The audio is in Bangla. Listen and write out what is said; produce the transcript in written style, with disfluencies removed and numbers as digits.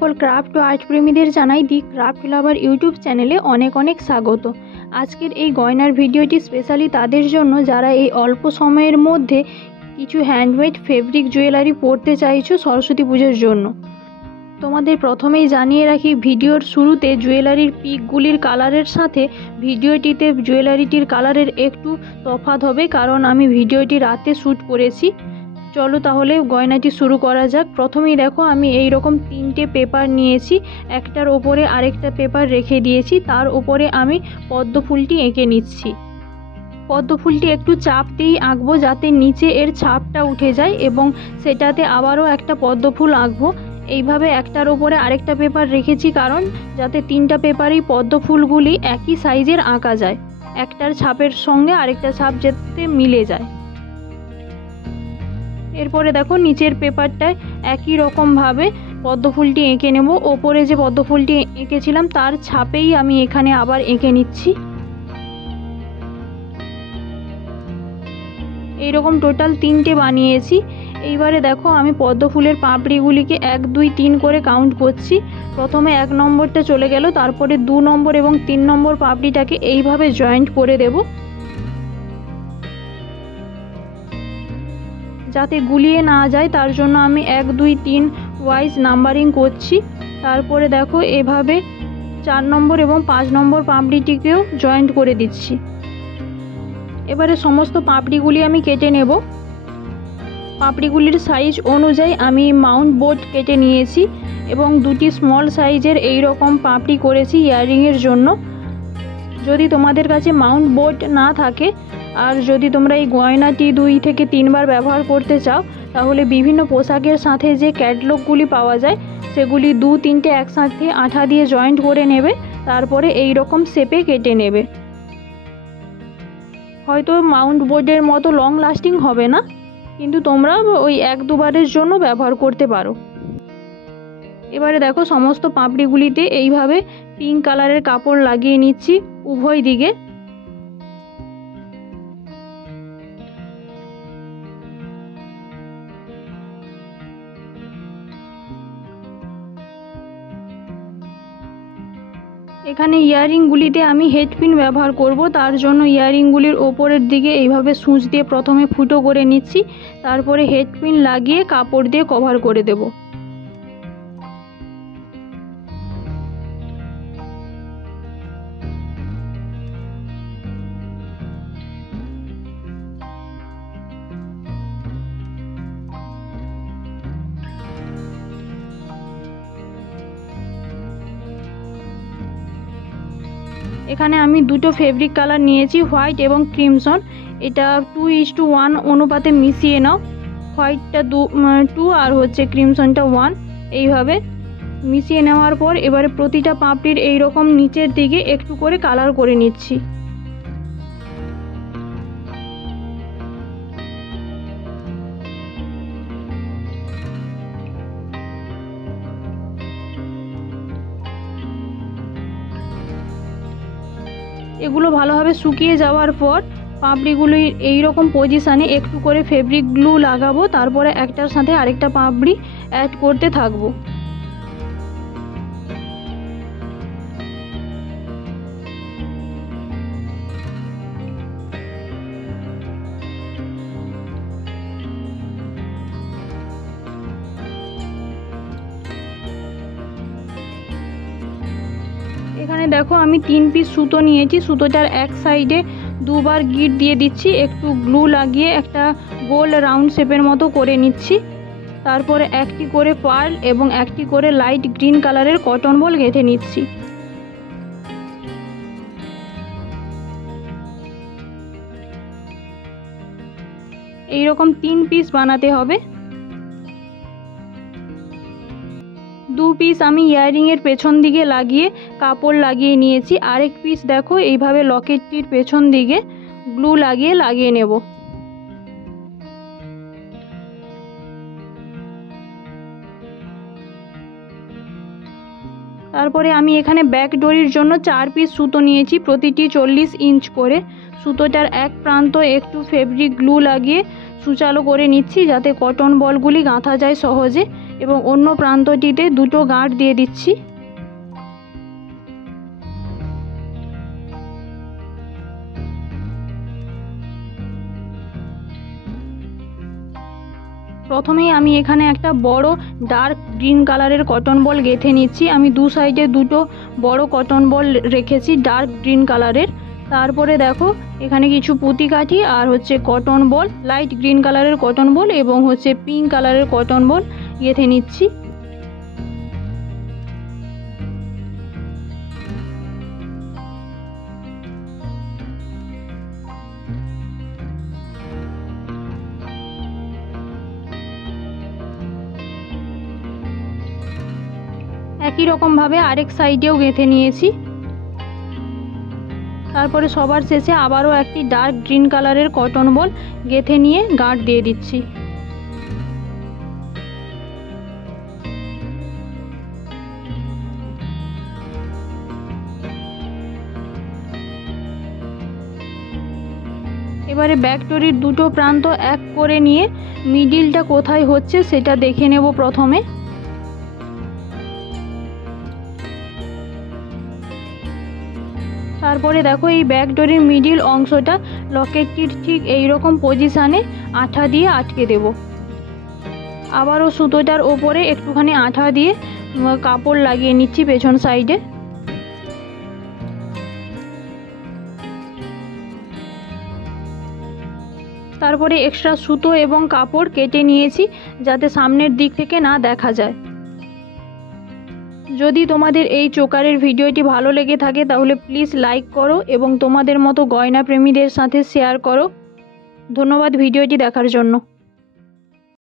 সকল ক্রাফট ও আর্ট প্রেমীদের জানাই দি ক্রাফট লাভার ইউটিউব চ্যানেলে অনেক অনেক স্বাগত। আজকের এই গয়নার ভিডিওটি স্পেশালি তাদের জন্য যারা এই অল্প সময়ের মধ্যে কিছু হ্যান্ডমেড ফেব্রিক জুয়েলারি পরতে চাইছো সরস্বতী পুজোর জন্য। তোমাদের প্রথমেই জানিয়ে রাখি, ভিডিওর শুরুতে জুয়েলারির পিকগুলির কালারের সাথে ভিডিওটিতে জুয়েলারিটির কালারের একটু তফাৎ হবে, কারণ আমি ভিডিওটি রাতে শ্যুট করেছি। চলো তাহলে গয়নাটি শুরু করা যাক। প্রথমেই দেখো আমি এই রকম 3টে পেপার নিয়েছি, একটার ওপরে আরেকটা পেপার রেখে দিয়েছি, তার ওপরে আমি পদ্ম ফুলটি এঁকে নিচ্ছি। পদ্ম ফুলটি একটু চাপ দিয়েই আঁকবো যাতে নিচে এর ছাপটা উঠে যায়, এবং সেটাতে আবারও একটা পদ্ম ফুল আঁকবো। এইভাবে একটার ওপরে আরেকটা পেপার রেখেছি কারণ যাতে 3টা পেপারেই পদ্ম ফুলগুলি একই সাইজের আঁকা যায়, একটার ছাপের সঙ্গে আরেকটা ছাপ যাতে মিলে যায়। এরপরে দেখো নিচের পেপারটায় একই রকমভাবে পদ্ম ফুলটি এঁকে নেব। ওপরে যে পদ্ম ফুলটি এঁকেছিলাম তার ছাপেই আমি এখানে আবার এঁকে নিচ্ছি। এইরকম টোটাল 3টে বানিয়েছি। এইবারে দেখো আমি পদ্ম ফুলের পাপড়িগুলিকে 1, 2, 3 করে কাউন্ট করছি। প্রথমে 1 নম্বরটা চলে গেল, তারপরে 2 নম্বর এবং 3 নম্বর পাপড়িটাকে এইভাবে জয়েন্ট করে দেব যাতে গুলিয়ে না যায়, তার জন্য আমি 1, 2, 3 ওয়াইজ নাম্বারিং করছি। তারপরে দেখো এভাবে 4 নম্বর এবং 5 নম্বর পাপড়িটিকেও জয়েন্ট করে দিচ্ছি। এবারে সমস্ত পাপড়িগুলি আমি কেটে নেব। পাপড়িগুলির সাইজ অনুযায়ী আমি মাউন্ট বোর্ড কেটে নিয়েছি এবং 2টি স্মল সাইজের এই রকম পাপড়ি করেছি ইয়াররিংয়ের জন্য। যদি তোমাদের কাছে মাউন্ট বোর্ড না থাকে আর যদি তোমরা এই গয়নাটি 2 থেকে 3 বার ব্যবহার করতে চাও, তাহলে বিভিন্ন পোশাকের সাথে যে ক্যাটলগগুলি পাওয়া যায় সেগুলি 2-3টে একসাথে আঠা দিয়ে জয়েন্ট করে নেবে, তারপরে এই রকম শেপে কেটে নেবে। হয়তো মাউন্ট বোর্ডের মতো লং লাস্টিং হবে না, কিন্তু তোমরা ওই 1-2 বারের জন্য ব্যবহার করতে পারো। এবারে দেখো সমস্ত পাপড়িগুলিতে এইভাবে পিঙ্ক কালারের কাপড় লাগিয়ে নিচ্ছি উভয় দিকে। এখানে ইয়াররিংগুলিতে আমি হেডপিন ব্যবহার করব, তার জন্য ইয়াররিংগুলির ওপরের দিকে এইভাবে সূচ দিয়ে প্রথমে ফুটো করে নিচ্ছি, তারপরে হেডপিন লাগিয়ে কাপড় দিয়ে কভার করে দেব। এখানে আমি 2টো ফেব্রিক কালার নিয়েছি, হোয়াইট এবং ক্রিমসন। এটা 2:1 অনুপাতে মিশিয়ে নাও। হোয়াইটটা 2 আর হচ্ছে ক্রিমসনটা 1। এইভাবে মিশিয়ে নেওয়ার পর এবারে প্রতিটা পাপড়ির এই রকম নিচের দিকে একটু করে কালার করে নিচ্ছি। এগুলো ভালোভাবে শুকিয়ে যাওয়ার পর পাপড়িগুলি এই রকম পজিশানে একটু করে ফেব্রিক গ্লু লাগাবো, তারপরে একটার সাথে আরেকটা পাপড়ি অ্যাড করতে থাকবো। এখানে দেখো আমি 3 পিস সুতো নিয়েছি, সুতোটার এক সাইডে 2 বার গিট দিয়ে দিচ্ছি, একটু গ্লু লাগিয়ে একটা গোল রাউন্ড শেপের মতো করে নিচ্ছি। তারপরে একটি করে পার্ল এবং একটি করে লাইট গ্রিন কালারের কটন বল গেঁথে নিচ্ছি। এইরকম 3 পিস বানাতে হবে। 2 পিস আমি ইয়াররিংয়ের পেছন দিকে লাগিয়ে কাপড় লাগিয়ে নিয়েছি, আরেক পিস দেখো এইভাবে লকেটটির পেছন দিকে গ্লু লাগিয়ে নেব। তারপরে আমি এখানে ব্যাক ডোরির জন্য 4 পিস সুতো নিয়েছি, প্রতিটি 40 ইঞ্চ করে। সুতোটার এক প্রান্ত একটু ফেব্রিক গ্লু লাগিয়ে সুচালো করে নিচ্ছি যাতে কটন বলগুলি গাঁথা যায় সহজে। এবং অন্য প্রান্তটিতে দুটো গাঁট দিয়ে দিচ্ছি। প্রথমেই আমি এখানে একটা বড় ডার্ক গ্রিন কালারের কটন বল গেঁথে নিচ্ছি। আমি দু সাইডে দুটো বড় কটন বল রেখেছি ডার্ক গ্রিন কালারের। তারপরে দেখো এখানে কিছু পুঁতি কাঠি আর হচ্ছে কটন বল, লাইট গ্রিন কালারের কটন বল এবং হচ্ছে পিঙ্ক কালারের কটন বল গেঁথে নিচ্ছি। একই রকমভাবে আরেক সাইডেও গেঁথে নিয়েছি। তারপরে সবার শেষে আবারও একটি ডার্ক গ্রিন কালারের কটন বল গেঁথে নিয়ে গাঁট দিয়ে দিচ্ছি। এবারে ব্যাকটরির দুটো প্রান্ত এক করে নিয়ে মিডিলটা কোথায় হচ্ছে সেটা দেখে নেব প্রথমে। তারপরে দেখো এই ব্যাকডোরের মিডিল অংশটা লকেটটির ঠিক এই রকম পজিশানে আঠা দিয়ে আটকে দেব। আবারও সুতোটার ওপরে একটুখানি আঠা দিয়ে কাপড় লাগিয়ে নিচ্ছি পেছন সাইডে। তারপরে এক্সট্রা সুতো এবং কাপড় কেটে নিয়েছি যাতে সামনের দিক থেকে না দেখা যায়। যদি তোমাদের এই চোকারের ভিডিওটি ভালো লেগে থাকে তাহলে প্লিজ লাইক করো এবং তোমাদের মতো গয়না প্রেমীদের সাথে শেয়ার করো। ধন্যবাদ ভিডিওটি দেখার জন্য।